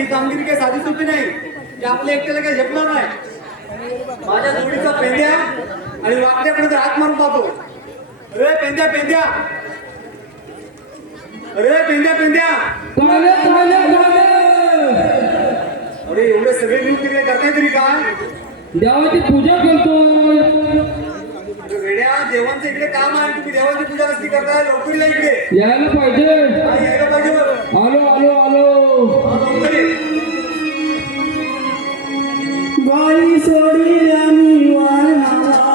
ही कामगिरी काही साधी सोपी नाही की आपल्या एकट्याला काही झेपणार नाही। माझ्या जोडीचा पेंद्या आणि वाकड्याकडे हात मारून पाहतो। अरे पेंद्या पेंद्या, अरे पेंद्या पेंद्या, अरे एवढे सगळे मिळून तिकडे करताय तरी काय? देवाची पूजा करतो। वेड्या, देवांचं इकडे काम आहे, तुम्ही देवाची पूजा कसली करताय? लवकर या इकडे। यायला पाहिजे। यायला पाहिजे बरं। आलो आलो आलो। लवकर ये। गाई सोडी आम्ही वारणाला,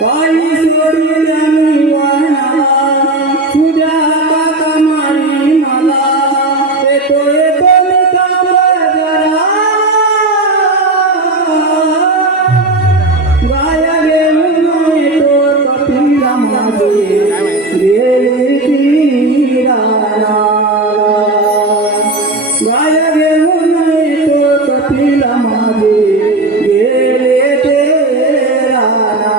गाई सोडी आम्ही वारणाला, तुझ्या हातात मारी मला, येतो येतो मी थांबला जरा, गाया घेऊन येतो कपिला माझे, गेली ती रानाला, गाया घेऊन येतो कपिला माझे, गेले ते रानाला।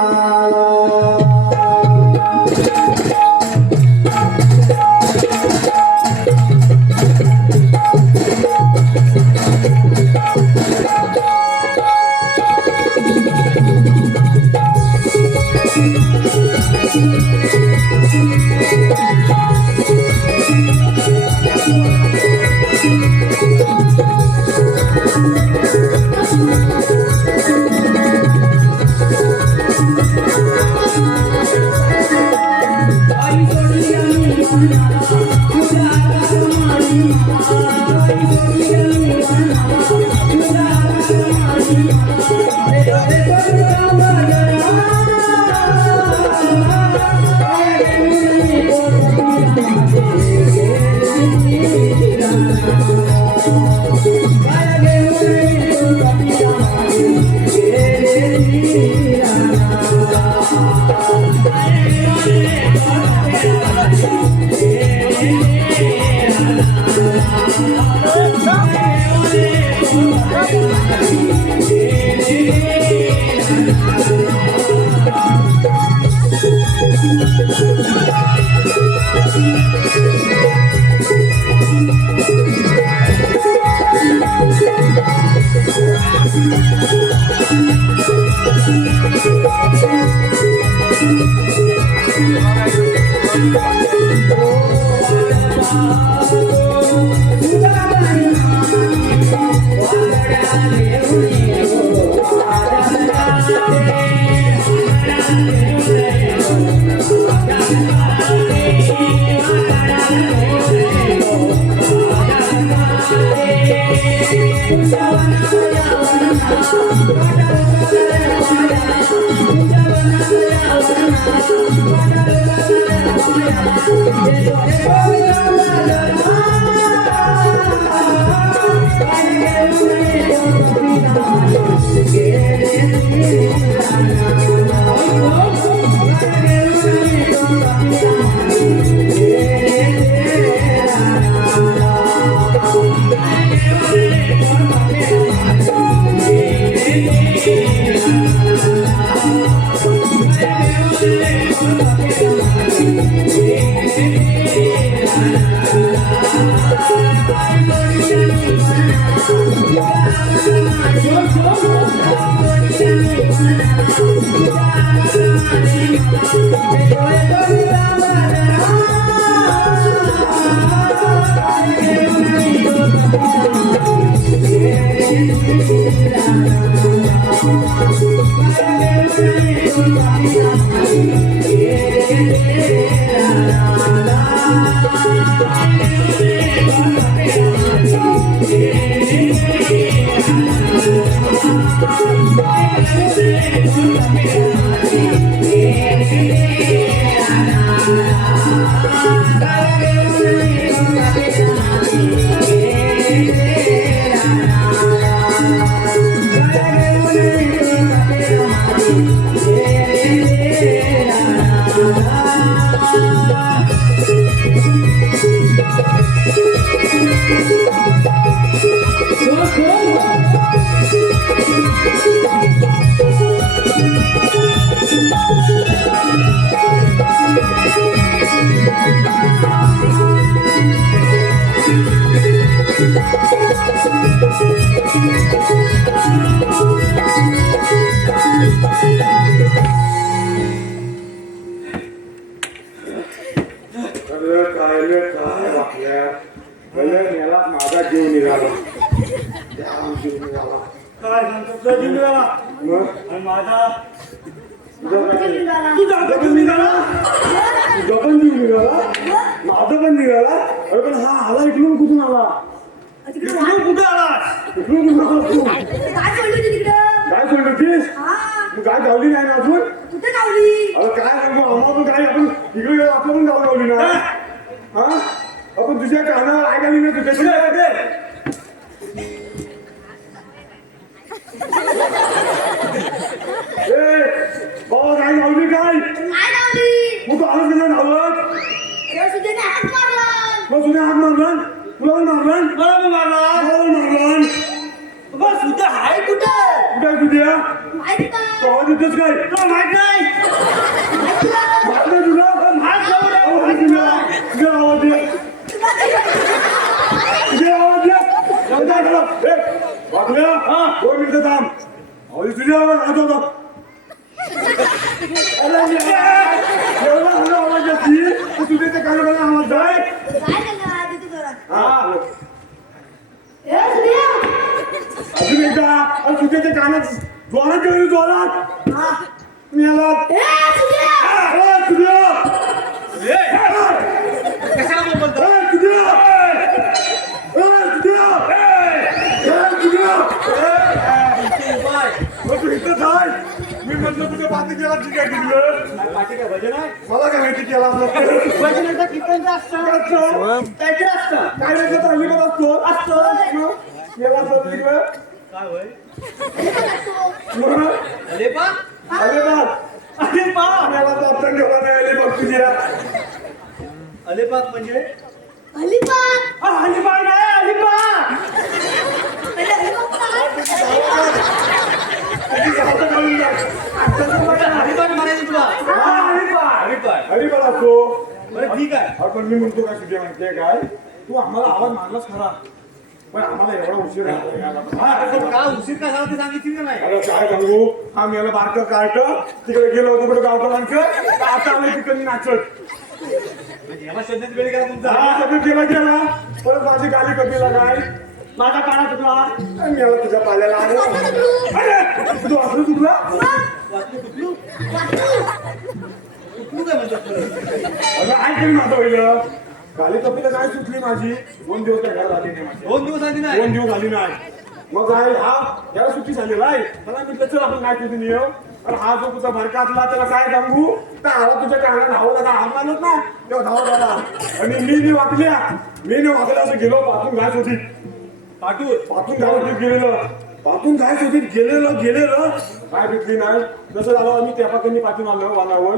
Thank you. काय वाटल्या याला माझा जीव निघाला जाम जीव निघाला काय सांगतो तुझा जीव निघाला मग आणि माझा तुझा काय? तुझा आता जीव निघाला तुझा पण जीव निघाला माझा पण निघाला अरे पण हा आला इकडून कुठून आला इकडून कुठे आलास इकडून कुठून आला तू काय सोडली होती तिकडं? काय सोडलं होतीस हा, तू काय गावली नाही ना अजून कुठे गावली? अरे काय सांगू आम्हाला पण काय आपण इकडे गेलो आपलं पण गाव गावली ना हा आपण तुझ्या कानावर ऐकाली ना तुझ्याशी बाबा काय गावली काय नाही गावली. मग तू आलं तुला धावत अरे सुजयने हात मारला. मग तुझ्या हात मारला तुला पण मारला मला मी मारला मला पण मारला बस तुझा हाय कुठे कुठे तुझ्या माहिती का? तू आवाज येतोस काय तुला माहित नाही मारलं तुला माहित जाऊ दे, आवाज माहित तुझा नाही. तुझा आवाज दे तुझा आवाज दे जाऊ दे वाकल्या हा 2 मिनिटं थांब आवाज तुझ्या आवाज हात होता अरे एवढा हळू आवाज येते तर तुझ्या त्या कानाला आवाज जाय काय झालं? तिथे जोरात. हा ए, सुजय! अजून एकदा अरे तुझ्या त्या कानात जोरात गेली जोरात हा. मेला ए, सुजय! तुझ्या कशाला बोलतो मी म्हटलं तुझ्या पाठी केला ठीक आहे तिकडं पाठी काय भजन आहे मला काय माहिती केला भजनाचा कीर्तनचा असतं काहीतरी असतं काय नाही चांगली पण असतो केला असतो तिकडं काय होय मग अरे बा अरे बाप अरे बा मला बापचा घेऊन नाही आली बघ तुझ्या अलिबाग म्हणजे अलिबाग. अलिबाग नाही अलिबाग अरे, अलिबाग काय? तुझी गावचं काढून टाक. अलिबाग म्हणायचं तुला अलिबाग अरे बाबा असतो बरं ठीक आहे आपण मी म्हणतो काय तुझ्या म्हणते काय तू आम्हाला आवाज मारलास खरा पण आम्हाला एवढा उशीर झाला. पण का उशीर का झाला ते सांगितली का नाही अरे काय सांगू हा मेला बारकं कार्ट तिकडे गेलो होतो कुठे गावकरांचं आता आलं तिकडे नाचत म्हणजे याला शोधण्यात वेळ गेला तुमचा हा सगळं केला गेला परत माझी गाली कधीला काय माझा काना तुला आणि याला तुझ्या पाल्याला आलो अरे तू असं तुला वाचली कुठलू वाचू. कुठलू काय म्हणतात परत? अगं ऐक तरी माझं पहिलं गाली कपीला काय सुटली माझी 2 दिवस काय घरात आली नाही माझी 2 दिवस आधी 2 नाही दिवस झाली नाही मग काय हा याला सुट्टी झालेला आहे मला म्हटलं चल आपण काय तुझं नियम तर हा जो तुझा भरकातला त्याला काय सांगू तर आला तुझ्या कानाला धावला का आम्हालाच ना तेव्हा धावत आला आणि मी वाकल्या असं गेलो पाठून घास होती पाठून घास गेलेलं पाठून घास होती गेलेलं काय भेटली नाही जसं झालं आम्ही त्या पासून पाठून आलो वनावर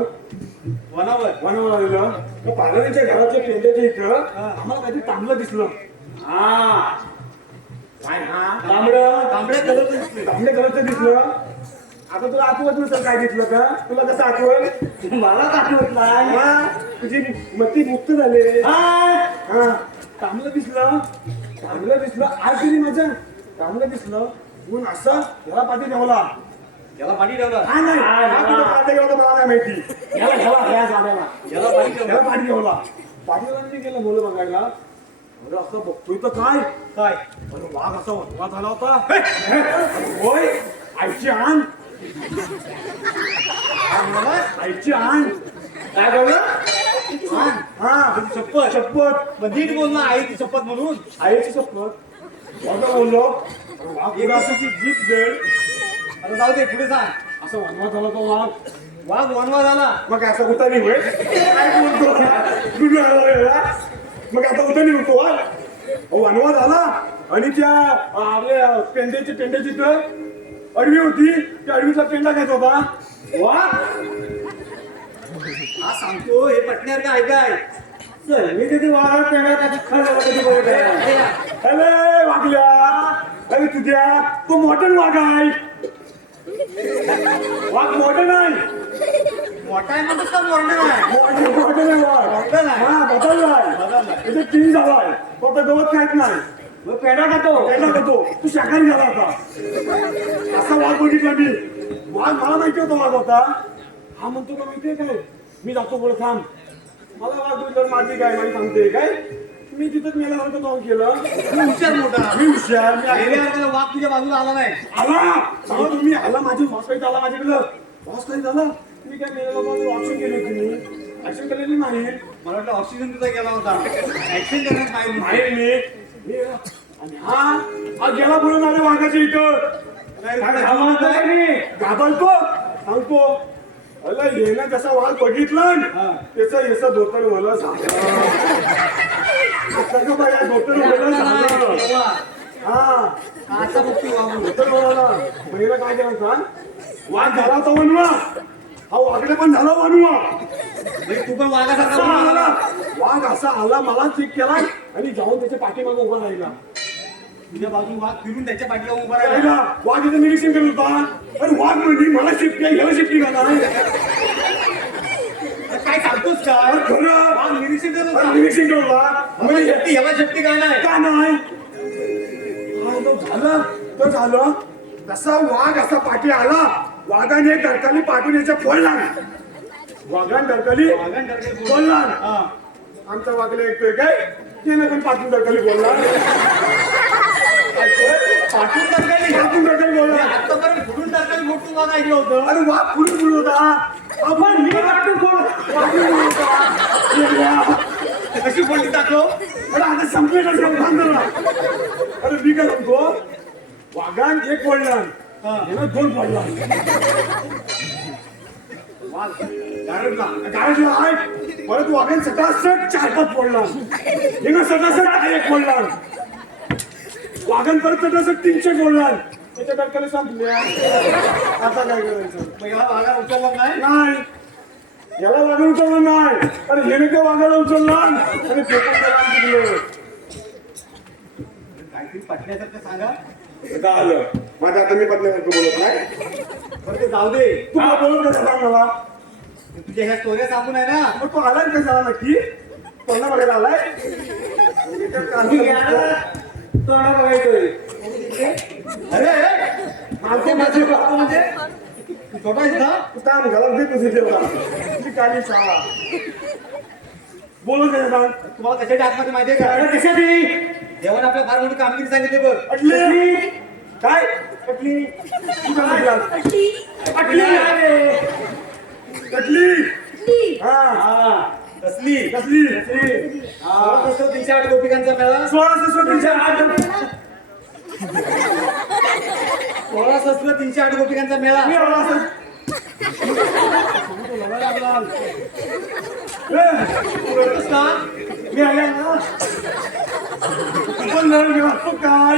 वनावर आलेलं तर पार्लरच्या घराच्या पेंड्याच्या इथं आम्हाला काहीतरी चांगलं दिसलं हा काय हा तांबड्या कलरचं दिसतोय तांबड्या कलरचं दिसलं आता तुला आठवत नसेल काय दिसलं का तुला कसं आठवत मला आठवत नाही हा तुझी मती मुक्त झाले हा चांगलं दिसलं आज तरी माझं चांगलं दिसलं म्हणून असं याला पाठी ठेवला याला पाठी ठेवला हा नाही हा कुठं पाठी ठेवला मला नाही माहिती याला ठेवला या झाडाला याला पाठी ठेवला याला पाठी ठेवला पाठीला मी गेलं मुलं बघायला अरे असं बघतोय तर काय काय अरे वाघ असा वटवा झाला होता होय आईची आण आईची आण काय बोलला हा शपथ नीट बोल ना आईची शपथ म्हणून आईची शपथ वाघा बोललो अरे वाघ पुढे असं की जीप देईल आता जाऊ दे पुढे सांग असं वनवा झाला तो वाघ वाघ वनवा झाला मग असं उतानी होय काय बोलतो कुठे आला याला? मग आता उतानी होतो वाघ वनवा झाला आणि त्या आपल्या पेंड्याची तर अडवी होती त्या अडवीतला पेंडा खायचा होता वाघ हा सांगतो हे पटणार का ऐकाय मी कधी वाघ पेंडा कधी बघितला अरे वागल्या अरे तुझ्या तो मॉडर्न वाघ आहे वाघ मॉडर्न आहे मोठा आहे म्हणतो का मोठा नाही मॉडर्न आहे वाघ Modern आहे. हा बदललाय इथे चेंज झालाय तो आता गवत खायत नाही मग पेढा खातो तू शाकाहारी झाला होता असा वाघ बघितला मी वाघ मला माहिती होता वाघ होता हा म्हणतो का माहितीये काय मी जातो पुढे थांब मला वाटलं माझी काय माहिती सांगते काय मी तिथंच मेल्यासारखं जाऊन केलं तू हुशार मोठा मी हुशार मी गेल्यावर त्याला वाघ तुझ्या बाजूला आला नाही आला सांगा तुम्ही आला माझी बॉस काही झाला माझ्याकडं बॉस काही झालं मी काय मेल्या लोकांवर ऑप्शन केली होती मी ऍक्शन केलेली नाही मला वाटलं ऑक्सिजन तुझा गेला होता ऍक्शन करण्यात नाही नाही मी आणि हा गेला म्हणून आले वाघाच्या इथं काय घाबरतो सांगतो अला येणं जसा वाघ बघितला त्याचं याचं धोतर भलं झालं धोतर भलं झालं हा आता बघ तू वाघ धोतर भला पहिला काय केलं सांग वाघ झाला होता वनवा हा वाघडे पण झाला वनवा म्हणजे तू पण वाघासारखा असा बनला. आला वाघ असा आला मला चेक केला आणि जाऊन त्याच्या पाठीमागे उभा राहिला तुझ्या बाजून वाघ फिरून त्याच्या पाठीला उभा राहिला राहिला वाघ इथं निरीक्षण करत होता अरे वाघ म्हणजे मला शिफ्ट नाही ह्याला शिफ्ट नाही काय सांगतोस का अरे खरं वाघ निरीक्षण करत अरे होता. निरीक्षण करत होता म्हणजे शक्ती ह्याला शक्ती काय नाही का नाही हा, तो झालं तसा वाघ असा पाठी आला वाघाने डरकाली पाठून याच्या फोडला वाघाने डरकाली वाघान डरकाली बोल. बोलला हा. आमचा वाघले ऐकतोय काय त्याने पण पाठून डरकाली बोलला पाठवून डरकाली पाठून डरकाली बोलला आतापर्यंत फुटून डरकाली मोठून वाघ ऐकलं होतं अरे वाघ पुढे पुढे होता आपण मी पाठून कशी बोलली टाकलो अरे आता संपले अरे मी काय सांगतो वाघान एक बोलला यानं दोन बोलला गारडला आहे परत वाघान सटासट 4-5 बोलला यानं सटासट एक बोलला वाघान परत सटासट 300 बोलला त्याच्या डरकाला संपल्या आता काय करायचं मग ह्याला वाघा उचलला नाही नाही याला वाघाला उचललं नाही अरे हेने काय वाघाला उचलला आणि फेकून त्याला तिकडे काहीतरी पटण्यासारखं सांगा आता आलं माझं आता मी पत्नीसारखं बोलत नाही बरं ते जाऊ दे तू मला बोलत कसं सांग मला तुझ्या ह्या स्टोऱ्या सांगून आहे ना मग तू आलाय कसं आला नक्की तोंडा बघायला आलाय तोंडा बघायचोय अरे मालते माझे म्हणजे तू छोटा आहेस ना तू काम घाला दे तुझे देवा तुझी काली शाळा बोलत कसं सांग तुम्हाला कशाची आत्महत्या माहिती आहे का कशाची देवाने आपल्या फार मोठी कामगिरी सांगितली बघ अटली काय अटली तू काय म्हटलास अटली अटली अटली हा कसली कसली 16,308 गोपिकांचा मेळा 16,308 गोपिकांचा मेळा बोलतोस का? मी आल्या ना पण नळ घेऊन काय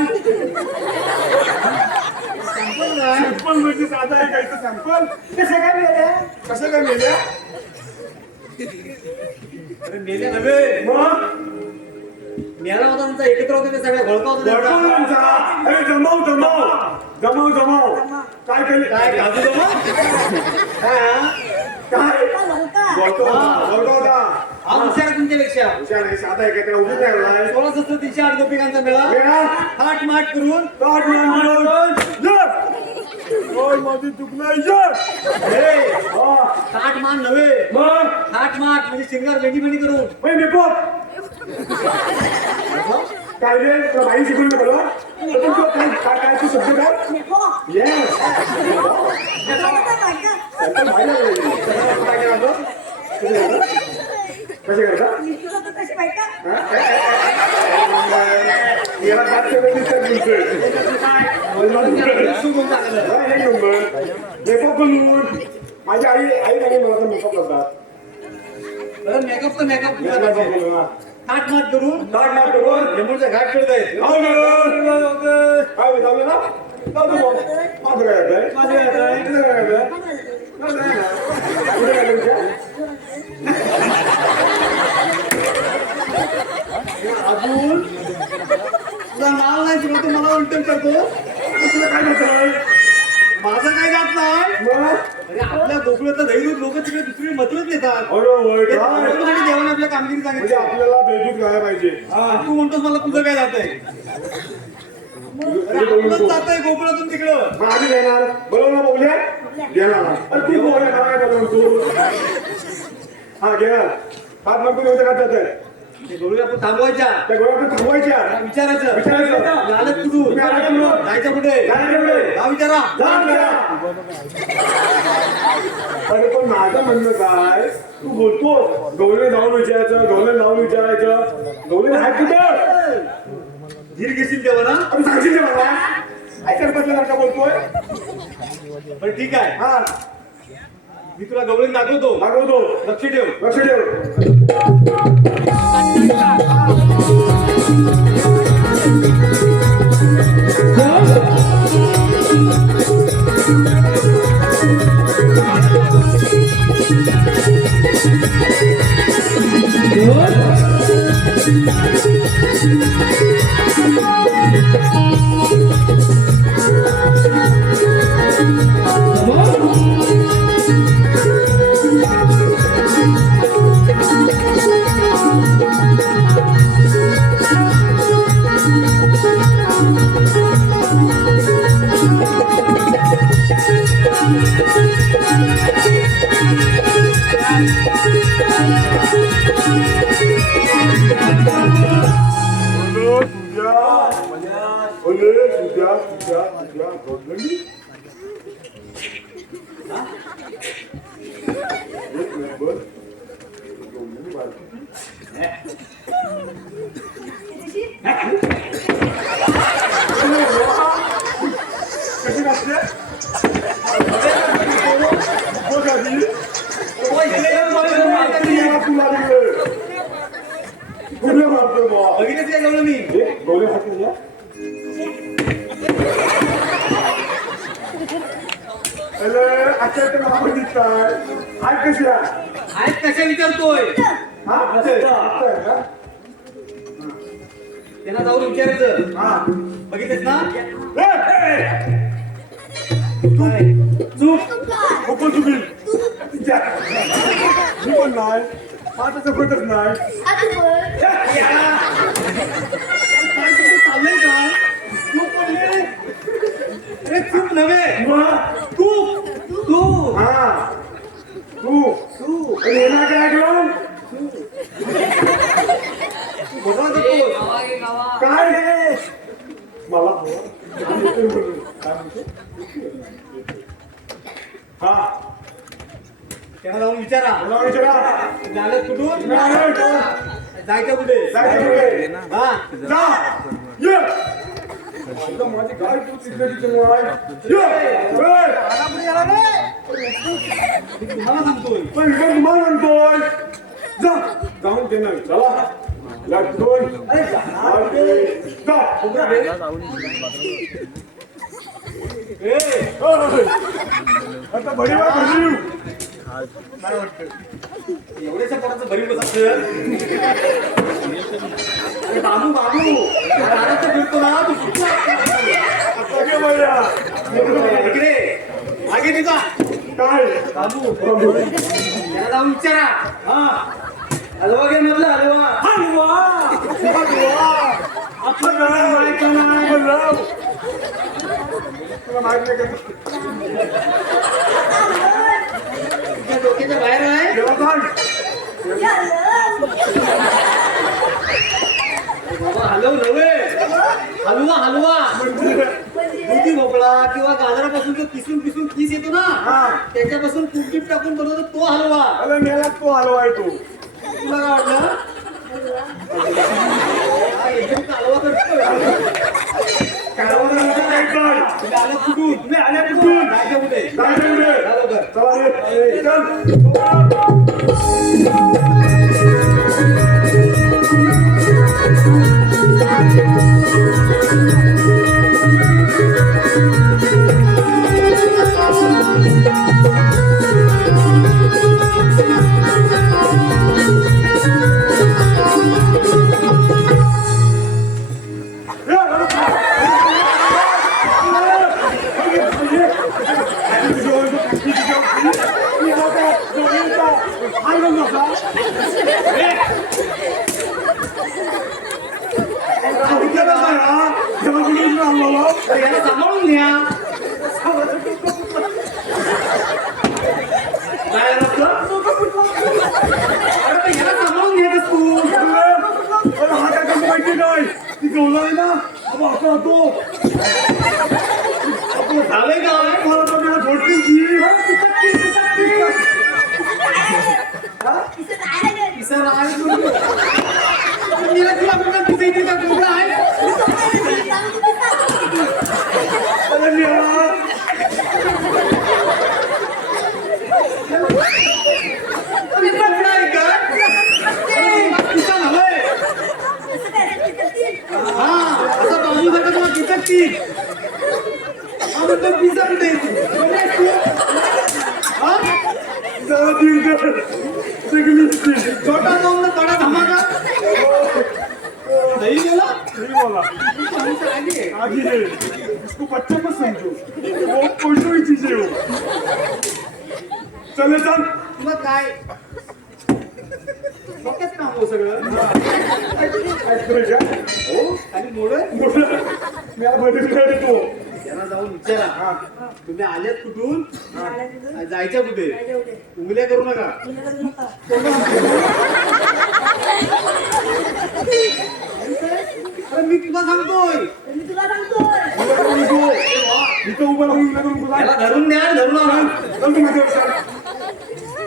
सॅम्पल म्हणजे साधा आहे काय सॅम्पल कसं काय मेल्या अरे मेले नव्हे मग मेळा होता तुमचा एकत्र होते ते सगळ्या घोळका होता भरपूर त्यांचा. आमचा. अरे जमाव काय केले काय काजू जमा काय हलका बोलतो होता हा हुशार आहे तुमच्यापेक्षा हुशार आहे साधा आहे काय त्याला उभीच नाही आलाय 16,308 गोपिकांचा मेळा मेळा थाट माट करून ताट मिळून ओय माझी चुकलं ये थाट मान नव्हे मग थाट माट म्हणजे शिंगार वेणी वेणी करून बाई मेकअप काय रे तुला बाई शिकून बोलवा काय काय काय तू शब्द काय नको येस कसे करता कशी पाहिजे याला पाचशे मेकअप करून माझी आई नाही मला मेकअप करतात मेकअप तर मेकअप मेकअप थाट माट करून ताट नाट करून यमुनाचा घाट फिरताय काय जाऊ ना माझं काय अजून तुझा नाव नाही तुला तू मला उलटून करतो तुला काय म्हणतोय माझं काय जात नाही मग अरे आपल्या गोकुळातलं दैवत लोक तिकडे दुसरी मतलच नेतात अरे वय ते काय आणि देवाने आपल्या कामगिरी म्हणजे सांगितली आपल्याला बेजूत गायला पाहिजे तू म्हणतोस मला तुझं काय जात आहे आपलंच जात आहे गोकुळातून तिकडं मग आम्ही घेणार बरोबर ना बघूया घेणार अरे तू बोलणार काय बरोबर तू हा घेणार हात नको देऊ का त्यात ते गवळी आपण थांबवायच्या त्या गोळ्या थांबवायच्या विचारायचं विचारायचं. आलं कुठून तुम्ही आलात कुठून? जायचं कुठे जायचं कुठे? हा विचारा जा विचारा. अरे पण माझं म्हणणं काय तू बोलतो गवले जाऊन विचारायचं गवले जाऊन विचारायचं गवले आहेत कुठं धीर घेशील तेव्हा ना अरे सांगशील ते मला ऐकत बसल्यासारखा बोलतोय पण ठीक आहे हा मी तुला गवळी दाखवतो दाखवतो लक्ष ठेव लक्ष ठेव कशी नसते कुठे मारतोय बुवा? बघितलं ते गवळी मी हे गवले हाती घ्या. अरे अच्छा तर आपण दिसताय हाय कशी आहे आहेत कशा विचारतोय हा अच्छा आहे का त्यांना जाऊन विचारायचं हा बघितलंस ना काय? चूक ओपन तुम्ही मी पण नाही माझं चपटच नाही आता बोल. काय तुझं चाललंय काय चूक पडली अरे चूक नव्हे मग तू हा तू आणि येणार काय ऐकलं घोटाळा करतोस काय रे मला हा त्यांना जाऊन विचारा मला विचारा झालं कुठून मी आलोय तो. जायचं कुठे जायचं कुठे? हा जा ये आता माझी गाय तू तिकडे तिकडे ये मी तुम्हाला सांगतोय पण इकडे तुम्हाला म्हणतोय जा जाऊन दे ना चला लागतोय अरे जा ए, आता भरीवा भरीव काय वाटतं एवढ्याच्या पोराचं भरीव कसं असेल अरे बाबू दारात फिरतो ना तू आता घे भैया इकडे मागे निघा काय बाबू याला जाऊन विचारा हा हलवा घे मधला हलवा आपलं नाही तुला माहिती आहे का तुझ्या डोक्याच्या बाहेर आहे जेव्हा सांग बाबा हलव नव्हे हलवा दुधी भोपळा किंवा गाजरापासून जो पिसून किस येतो ना त्याच्यापासून कुटीप टाकून बनवतो तो हलवा अरे मेला तो हलवा आहे तू तुला काय वाटलं हा, एकदम कालवा करतोय तुम्ही आल्या कुठून जायचं कुठे चालू कर. अरे याला सांभाळून घ्या काय लागतं? अरे पण याला सांभाळून माहिती काय ती गवला आहे ना अब असा होतो आपलं झालंय काय मला तर मला झोडतीच की तिचं नाही लागत. किसन आहे तू. तिला तुला कुठं तिचं इथे का कुठं आहे अरे देवा. किसन आहे का किसन हवंय असं काय रे, तिचं ती. हा असं बाजू नका तुला किसन ती हा म्हणतो पिझ्झा कुठे आहे तू? कुठे आहेस तू? हा? जरा दिल कर. सगळी ती. छोटा जाऊन बडा धमाका नहीं गेला नहीं बोला आगे है इसको बच्चा मत समझो वो कोई कोई चीज है वो चले चल तुला काय डोक्यात काम हो सगळं ऐकतोय का हो आणि मोडं मोठं मला बघितलं तो त्यांना जाऊन विचारा तुम्ही आलेत कुठून जायचं कुठे उंगल्या करू नका अरे मी तुला सांगतोय मी तुला सांगतोय. इथं उभं राहून करून त्याला धरून द्या धरून आणा. चल तू माझ्यावर चल.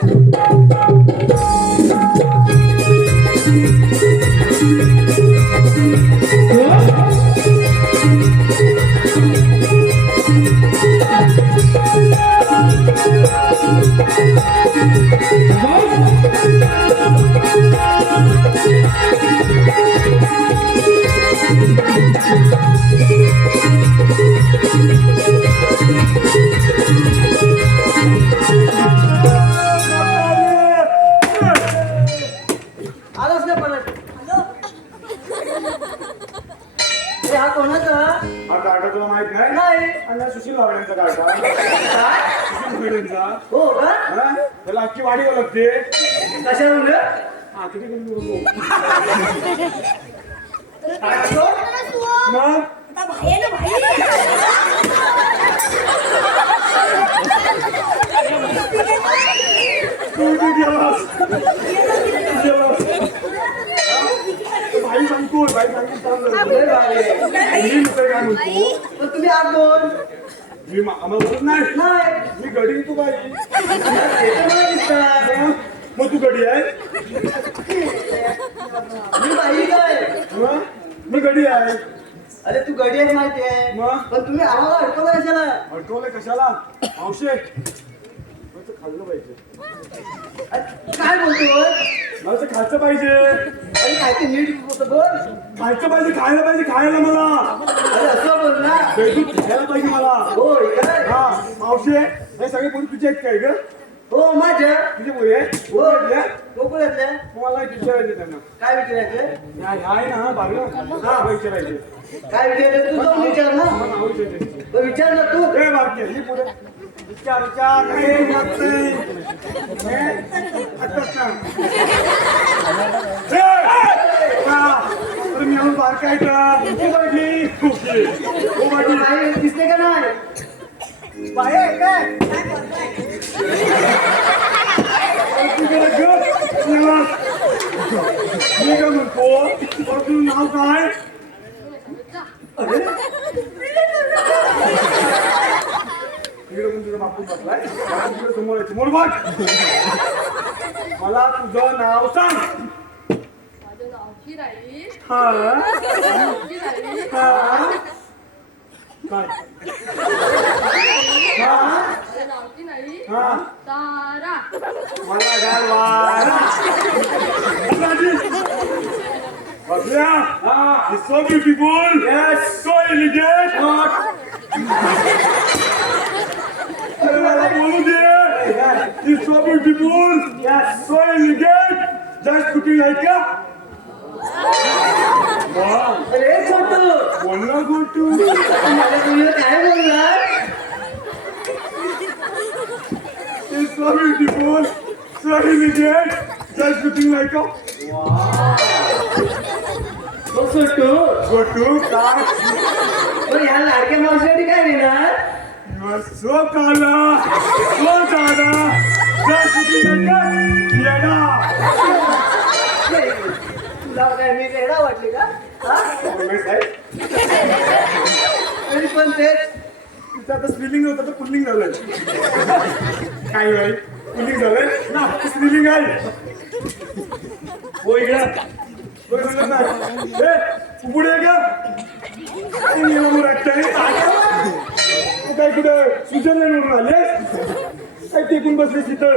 आलाच नाही परत हॅलो. हे हा कोणाचा हा कार्टा तुला माहित नाही नाही आणि सुशील लावड्यांचा कार्टा सुशील लावड्यांचा हो का हा? त्याला अख्खी वाढीव लागते कशा म्हणलं हा किती कमी बोलतो कोणाला तू? मग आता भाई आहे ना, भाई. तू इथे गेलास गेलास भाई सांगतो भाई सांगतो लय भारी आहे. मी मित्र काय म्हणतो पण तुम्ही आत दोन मी आम्हाला बोलत नाही नाही मी गडी तू बाई त्याचं मला दिसतं. मग तू गडी आहे मी बाई काय हं? मी गडी आहे अरे तू गडी आहे माहिती आहे मग? पण तुम्ही आम्हाला अडकवलं कशाला अडकवलंय कशाला मावशे खाल्लं पाहिजे अरे, काय बोलतोय मला तर खायचं पाहिजे अरे काय ते नीट बोलतो बोल खायचं पाहिजे खायला मला अरे असं बोल ना बेडूक खायला पाहिजे मला होय काय हा मावशे हे सगळे पोरी तुझे आहेत काय ग हो माझ्या तुझे पोरी आहे हो कुठल्या? गोकुळातल्या मला एक विचारायचं त्यांना काय विचारायचं ह्या आहे ना बारलं हा विचारायचे काय विचारायचं तू जाऊन विचार ना मला नाव विचारायचे तो विचार ना तू ए बारके ही पुढे विचार हे लागते हे आत्ताच ना अरे मी अजून बारका आहे का तू बारकी ओके हो बारकी बाई दिसते का नाही बाई आहे काय तुझ्याला ग मी काय म्हणतो बरं तुझं नाव काय इकडे पण तुझा बापू बसलाय इकडे समोर आहे समोर बघ मला तुझं नाव सांग माझं नाव हिराई. हा हिराई. हा काय हा माझं नाव हिराई. हा तारा. मला गाल वारा बघूया He's so beautiful yes so elegant अरे मला बोलू दे He's so beautiful yes so elegant just looking like a wow अरे छोटू बोलला गोटू मला तुला काय बोलणार He's so beautiful so elegant just looking like a मग छोटू गोटू काय मग ह्या लाडक्या मावशीसाठी काय देणार You are so kala, so dada, just looking like a yada. तुला काय मी वेडा वाटले का माहित आहे तरी पण तेच तिचं आता स्त्रीलिंग होतं तर पुल्लिंग झालंय काय बाई पुल्लिंग झालंय ना स्त्रीलिंग आहे हो इकडे बरं म्हणत नाही ए पुढे ये का काय कुठं स्वित्झर्लंडवरून आले काय टेकून बसले तिथं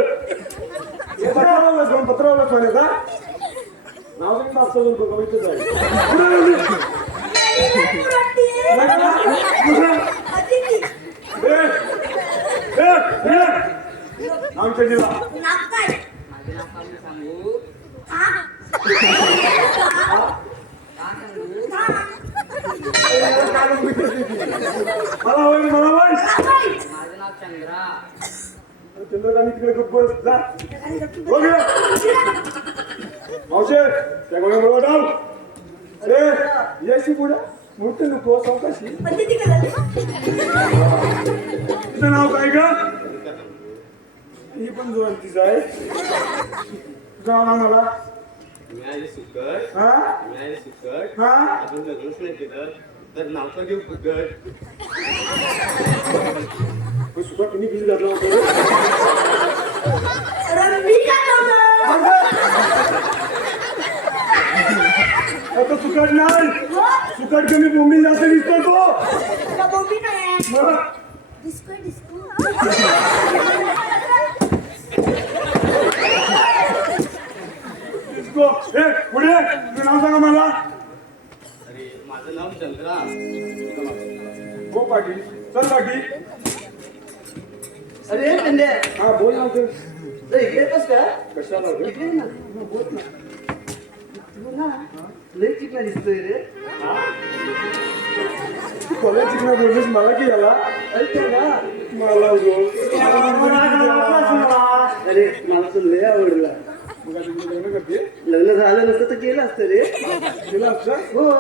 पत्रावरच म्हणायचा नाव सांगितलं असं बघा इथंच आहे आमच्या जिल्हा नाक काय हा? मला होईल मला होईल माझं नाव चंद्रा. चंद्रकांत तिकडे गप्प बस जा बघूया मावशे त्या गोळ्या बरोबर डाव अरे याशी पुढे मोठं नको सावकाशी पण ते तिकडे तिचं नाव काय ग ही पण जोरांतीच आहे तुझं नाव सांग मला मिळाली सुकट हा मिळाली सुकट हा अजून लग्नच नाही केलं तर नाव का घेऊ फुकट सुद्धा तुम्ही किती घातला होता रंबी का नव्हतं? आता सुकट नाही सुकट कमी बोंबी जास्त दिसतो तो तुला बोंबी नाही आहे. मग डिस्को आहे, डिस्को. इसको ए पुढे तुझं नाव सांगा मला अरे माझं नाव चंद्रा हो पाटील चल पाटील अरे चंद्या हा बोल ना ते तर इकडे येतोस का कशाला रे? इकडे ये ना बोल ना तू ना लय चिकना दिसतोय रे कॉलेज शिकण्या बोललीस मला की याला अरे त्या ना मला अरे मला तर लय आवडला मग आता तुझं लग्न करते लग्न झालं नसतं तर केलं असतं रे केलं असतं हो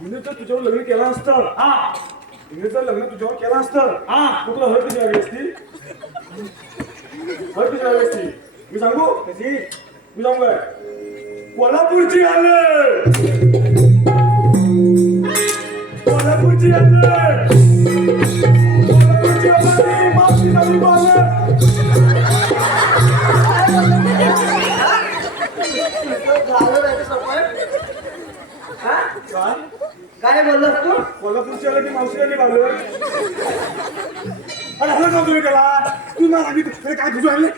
हिने तर तुझ्यावर लग्न केलं असतं हा हिने तर लग्न तुझ्यावर केलं असतं हा तू तुला हर कशी आली असती हर कशी आली असती मी सांगू कशी मी सांगू काय कोल्हापूरची आलं कोल्हापूरची आलं कोल्हापूरची आलं मावशी सांगू झालं नाही सफर काय काय बोललास तू कोल्हापूरची आलं की मावशी आली बालं अरे हलत नव्हतं मी त्याला तू मला सांगितलं काय तुझं आणलं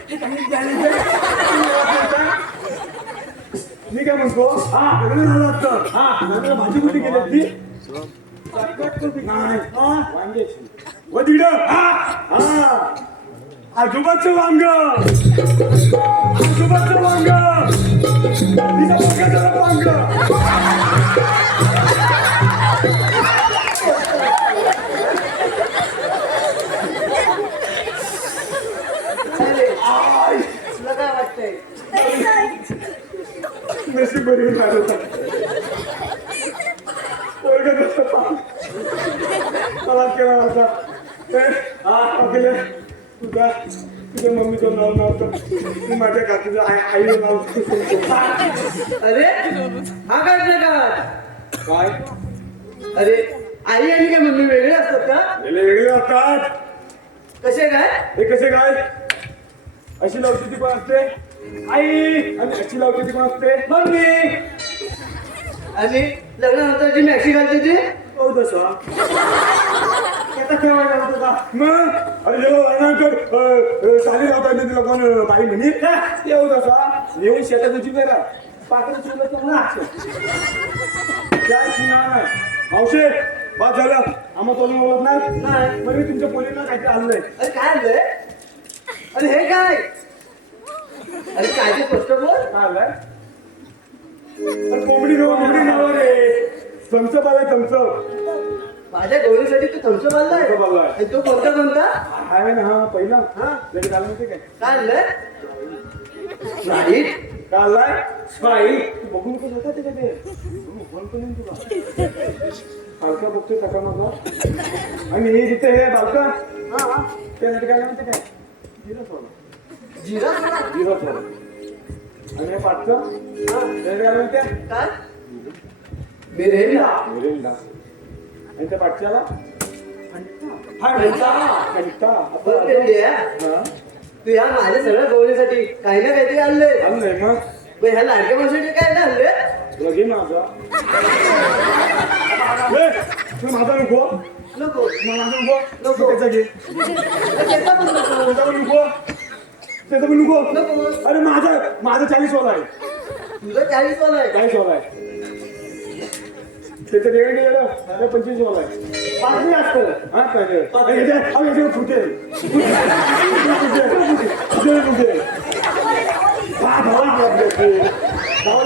मी काय म्हणतो हा लग्न झालं असतं हा लग्नाला भाजी कुठे केली ती नाही वांग्याची व तिकडं हा आजोबाचं वांग आजोबाचं वांग तिचा बघायचं वांग तुला काय वाटतंय नशीब बरी झालं पोरगं तसं पाह. मला केला होता आपल्या तुझ्या मम्मीचं नाव नव्हतं तू माझ्या काकीचं आईचं नाव अरे हा काय प्रकार काय अरे आई आणि काय मम्मी वेगळे असतात का वेगळे वेगळे असतात कसे काय हे कसे काय अशी लावती ती पण असते आई आणि अशी लावती ती पण असते मम्मी आणि लग्नानंतर जी मॅक्सी घालते ते हो तसा आता ठेवायला होतं का मग अरे जेव्हा लग्नानंतर साडी लावता येते तिला कोण बाई म्हणे ते होत असा येऊन शेतात तुझी करा पाकडं चुकलं तर ना काय चिन्ह नाही मावशे बात झालं आम्हा तो बोलत नाही मग मी तुमच्या पोलींना काहीतरी आणलंय अरे काय आणलंय अरे हे काय अरे काय ते स्पष्ट बोल काय आणलंय कोंबडी नाव रे थम्सअप आलाय थम्सअप माझ्या गौरीसाठी तू थम्सअप आणलाय थम्सअप आणलाय. आणि तो कोणता कोणता आहे ना हा पहिला हा लगेच आलं माहिती काय काय आणलंय स्प्राईट काय आलाय स्प्राईट तू बघून कसं होता ते काय फोन पण नाही तुला बालका बघतोय सकाळ माझा आणि हे जिथे हे बालका हा त्यासाठी काय म्हणते काय जिरा सोडा जिरा जिरा सोडा आणि हे पाचचं त्यासाठी काय म्हणते काय मिरेंडा मिरिंडा. आणि त्या पाठच्याला हा घंटा. बरं पेंड्या, हा तू ह्या माझ्या सगळ्या गवळीसाठी काही ना काहीतरी आणलंय. आणलंय मग पण ह्या लाडक्या माणसासाठी काय नाही आणलंय? तुला घे माझा. ए, तुला माझा नको नको मला माझा नको नको. त्याचा घे. त्याचा पण नको. त्याचा पण नको. त्याचा पण नको. नको. अरे माझा 40 वाला आहे. तुझं 40 वाला आहे. 40 वाला आहे. त्याचं रेट गेलं तर 25 वाला आहे. पाच नाही असतं. हा काय रे? याच्यावर फुटेल. फुटेल. हा धावाली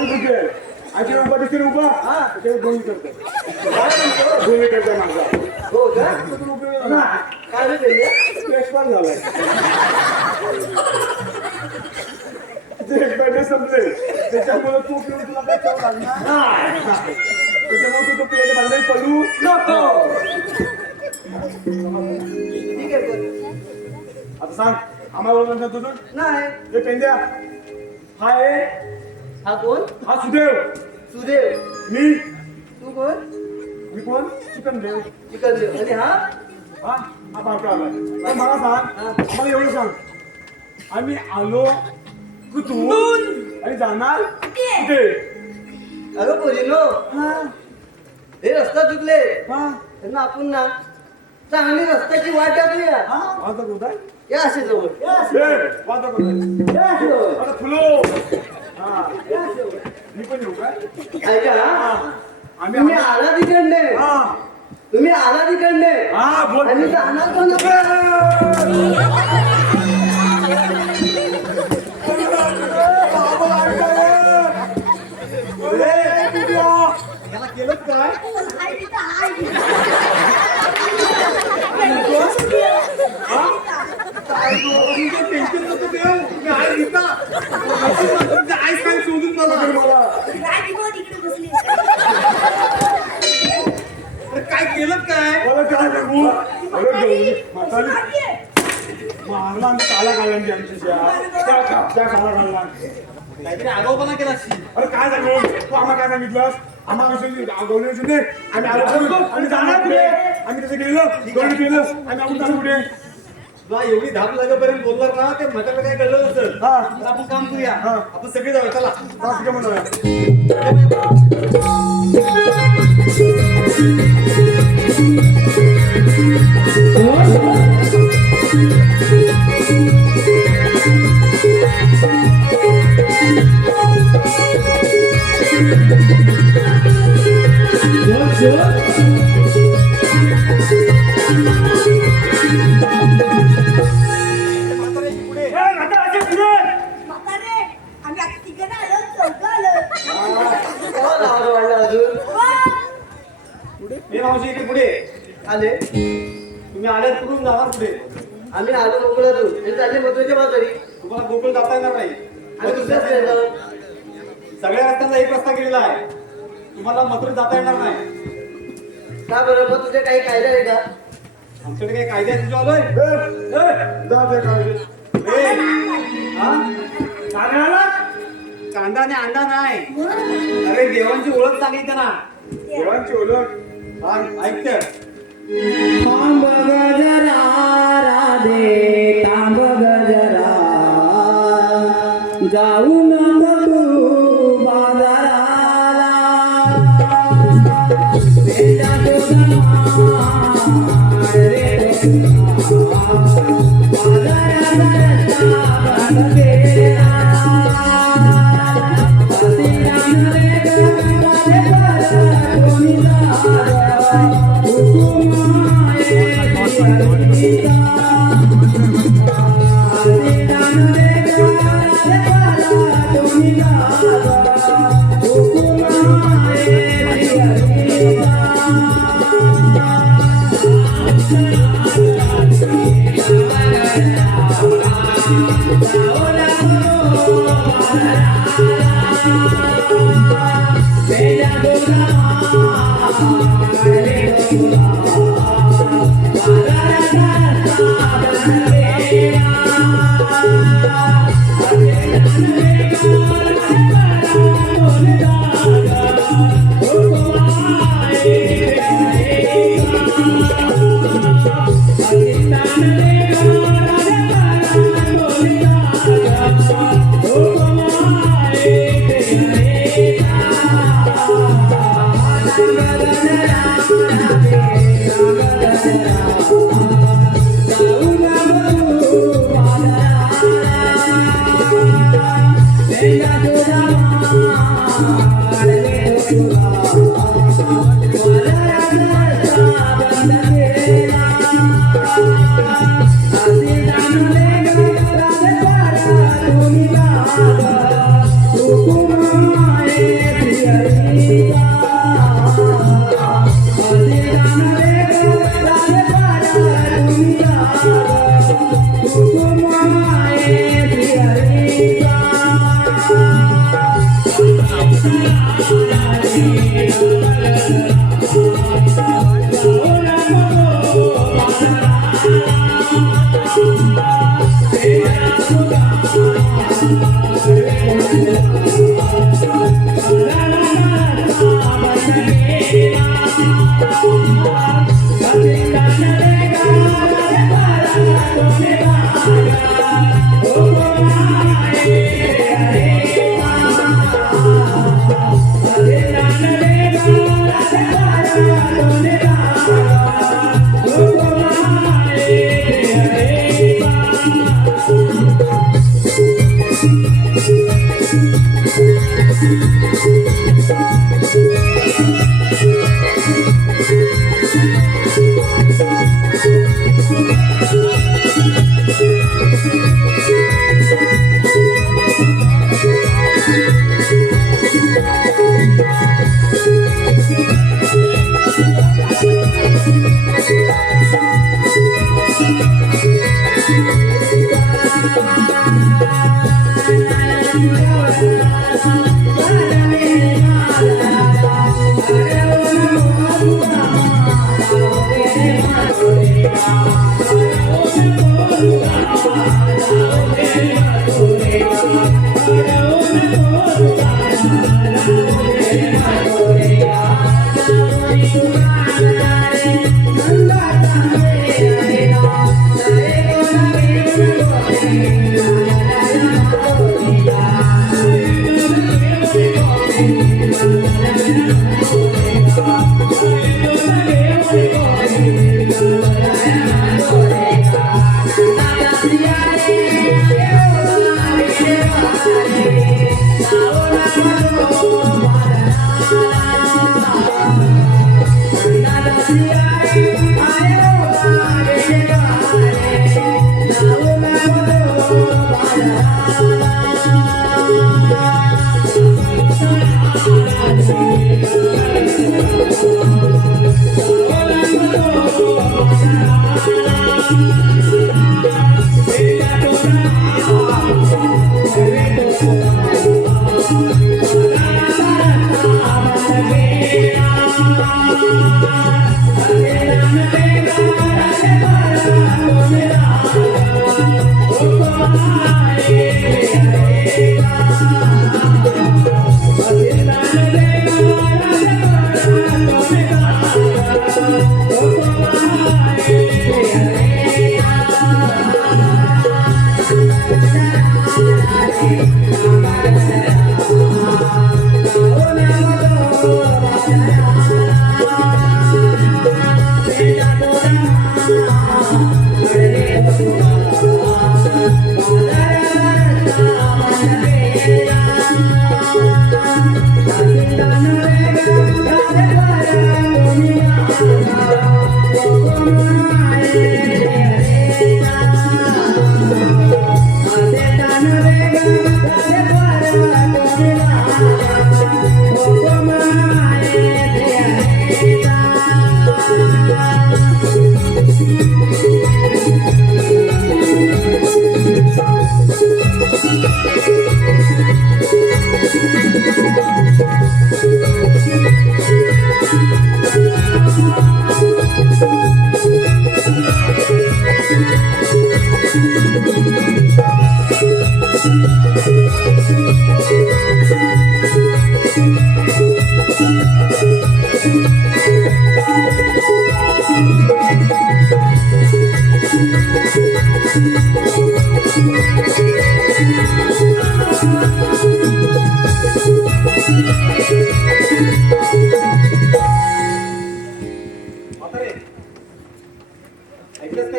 फुटेल. उभा तिथे उभा त्याच्यावर दोन्ही करतो. दोन्ही करतो माझा. हो का? उपयोग ना काय रे पेंड्या? एक्सपायर झालाय. ते एक्सपायर संपले. त्याच्यामुळे तू पिऊन तुला काय चव लागणार नाही. त्याच्यामुळे तू प्लेट बांधायला पडू नको. ठीक आहे बरं. आता सांग आम्हाला ओळखलं तुझं नाही. हे पेंद्या हा आहे हा कोण? हा सुदेव. सुदेव. मी तू कोण? मी कोण चिकन देव. चिकन देव. आणि हा? हा हा बारका आलाय. पण मला सांग मला एवढं सांग आम्ही आलो कुठून आणि जाणार कुठे? अगं पोरीनो, हे रस्ता चुकले. हा त्यांना आपण ना चांगली रस्त्याची वाट टाकूया. माझा कुठं आहे? या असे जवळ. माझा कुठं आहे? या असे जवळ. आता फुलो. हा या असे जवळ. मी पण येऊ काय? ऐका, आम्ही तुम्ही आला तिकडने. हा तुम्ही आला तिकडने. हा बोल. आणि जाणार कोण? याला केलं काय? हाय तिथं, हाय तिथं. टेन्शन नको देऊ. मी आहे इथं. तुमच्या आई काय शोधून मला काय तिथं तिकडे बसली. काय केलं काय? मला काय सांगू? मारला आणि काला घालला त्या काला घालला. काहीतरी आगाऊपणा केला असशील. अरे काय सांगू तू आम्हाला काय सांगितलंस आम्हाला गवले होते आम्ही आलो आम्ही जाणार कुठे आम्ही तसं गेलो गवली केलं आम्ही आपण जाणार कुठे तुला एवढी धाप लागेपर्यंत बोलणार ना ते म्हातारला काय कळलं नसेल. हा. तर आपण काम करूया. हा. आपण सगळे जाऊया चला. असं काय म्हणूया पुढे म्हातारे, आम्ही आता तिकडे आलो, चौघं आलो. केव्हा लावायला वाढलं अजून? हे मावशी इकडे पुढे आले. तुम्ही आल्यात कुठून जाणार पुढे. आम्ही आलो मोकळ्यातून. हे चालले मधुरेच्या बाजारी. तुम्हाला गोकुळ जाता येणार नाही. आणि दुसऱ्याच नाही जाऊ. सगळ्या रस्त्यांचा एक रस्ता केलेला आहे. तुम्हाला मथुरेत जाता येणार नाही. का बरं? मग तुझे काही कायदा आहे का? आमच्याकडे काही कायदे तुझ्या आलोय. जा ते काय हा? आला कांदा आणि अंडा नाही. अरे देवांची ओळख सांगितली त्यांना. देवांची ओळख हा, ऐक तर. थांब गजरा राधे, थांब गजरा, जाऊ नको तू बाजाराला. पेंड्या दोघं मार रे दोघं, बाजाराचा रस्ता बंद केला. पाटीलानं रे गं, रे कोणी झालं, हुकुम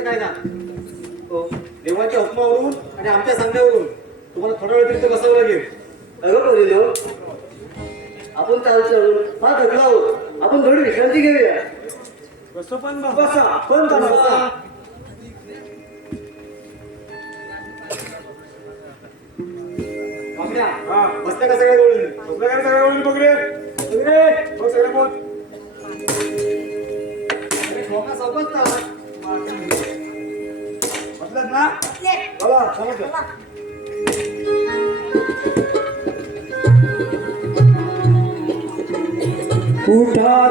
काय ना हो, देवाच्या हुकमावरून आणि आमच्या सांगण्यावरून तुम्हाला थोडा वेळ तरी इथं बसावं लागेल. अगं बरे आपण चालू हा थकला आहोत. आपण थोडी विश्रांती घेऊया. कसं पण बसा पण बसा. बापड्या, हा. बसल्या का सगळ्या गोळी? कसलं काय सगळ्या गोष्टी बघ रे बघ सगळे बोल सावकाश चाला. बसलात ना बसले. चला चला चला. उठा